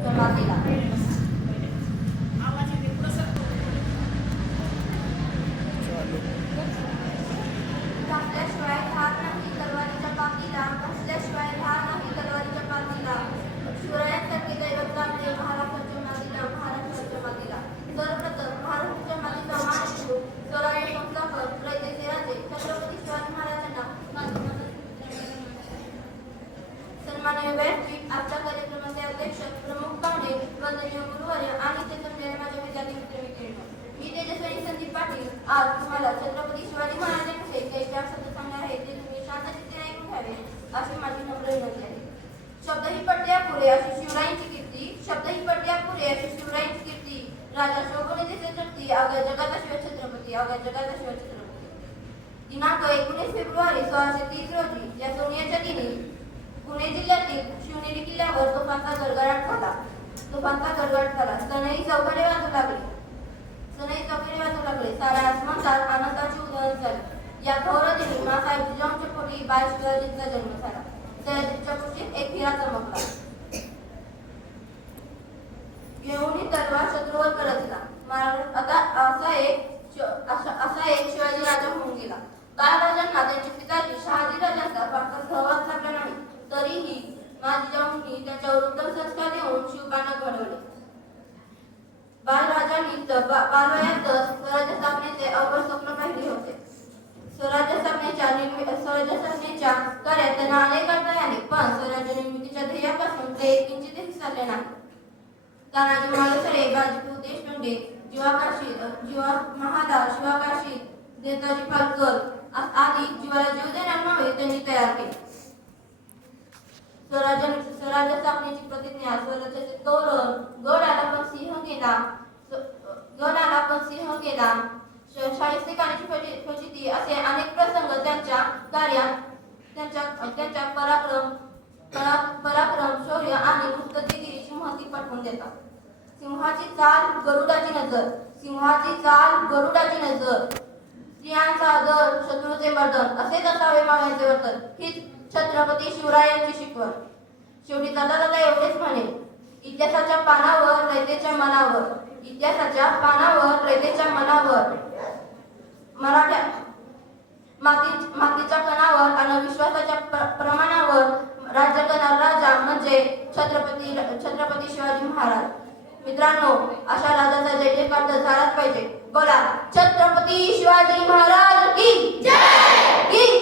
मातीला घातल्याशिवाय हात नाही तलवारीच्या पाठीला, घातल्याशिवाय हात नाही तलवारीच्या पाठीला. शिवरायांसारखे दैवत लाभले महाराष्ट्राच्या मातीला, महाराष्ट्राच्या मातीला. सर्वप्रथम महाराष्ट्राच्या मातीचा मान ठेवून स्वराज्य संस्थापक रयतेचे राजे छत्रपती शिवाजी महाराजांना सन्माननीय व्यासपीठ, आजच्या कार्यक्रमाचे अध्यक्ष, प्रमुख पाहुणे, वंदनीय गुरुवर्य आणि ते जमलेले माझ्या विद्यार्थी मित्रमैत्रिणी. मी तेजस्विनी संदीप पाटील आज तुम्हाला छत्रपती शिवाजी महाराजांविषयी काही चार शब्द सांगणार आहे, ते तुम्ही शांतचित्ताने ऐकून घ्यावे अशी माझी नम्र विनंती आहे. शब्दही पडल्या पुरे अशी शिवरायांची कीर्ती, शब्दही पडल्या पुरे अशी शिवरायांची कीर्ती. राजा शोभने देशे शक्ती, अवघ्या जगाचा शिव छत्रपती, अवघ्या जगाचा शिव छत्रपती. दिनांक 19 फेब्रुवारी 1630 रोजी या सोनियाच्या दिनी पुणे जिल्ह्यातील शिवनेरी किल्ल्यावर तोफांचा गडगडाट झाला. सनई चौघडे वाजू लागले. साऱ्या आसमानात आनंदाची उधळण झाली. या थोर दिनी माँसाहेब जिजाऊंच्या पोटी बाळ शिवाजींचा जन्म झाला. सयाजीच्या कुशीत एक हिरा चमकला. घेऊन तलवार शत्रूवर करतला. आता असा एक शिवाजी राजा होऊन गेला. बाळराजांना त्यांचे पिताजी शहाजी राजांचा फारसा सहवास लागला नाही, तरीही जिजाऊंनी त्यांच्यावर उत्तम संस्कार देऊन शिवबांना घडवले. बाळराजांनी बालवयात स्वराज्य स्थापनेचे अवघड स्वप्न पाहिले होते. स्वराज्य स्थापनेच्या कार्यात त्यांना अनेक अडथळे आले, पण स्वराज्य निर्मितीच्या ध्येयापासून ते किंचितही सरले नाही. तानाजी मालुसरे, बाजीप्रभू देशपांडे, जीवा महादास, शिवाकाशी, नेताजी पालकर आदी जीवाला जीव देणारे नावे त्यांनी तयार केले. स्वराज्य स्थापनेची प्रतिज्ञा, स्वराज्याचे तोरण, गड आला पण सिंह गेला, शाहिस्तेखानाची फजिती असे अनेक प्रसंग त्यांच्या कार्यात त्यांच्या पराक्रम, शौर्य आणि मुत्सद्देगिरीची महती पटवून देतात. सिंहाची चाल गरुडाची नजर, स्त्रियांचा आदर, शत्रूचे मर्दन असेच असावे मावळ्यांचे वर्तन, हीच छत्रपती शिवरायांची शिकवण. शेवटी दादा एवढेच म्हणे, इतिहासाच्या पानावर रयतेच्या मनावर मराठ्या मातीच्या कणावर आणि विश्वासाच्या प्रमाणावर राज्य करणारा राजा म्हणजे छत्रपती शिवाजी महाराज. मित्रांनो, अशा राजाचा जय जयकार तर झालाच पाहिजे. बोला छत्रपती शिवाजी महाराज की जय.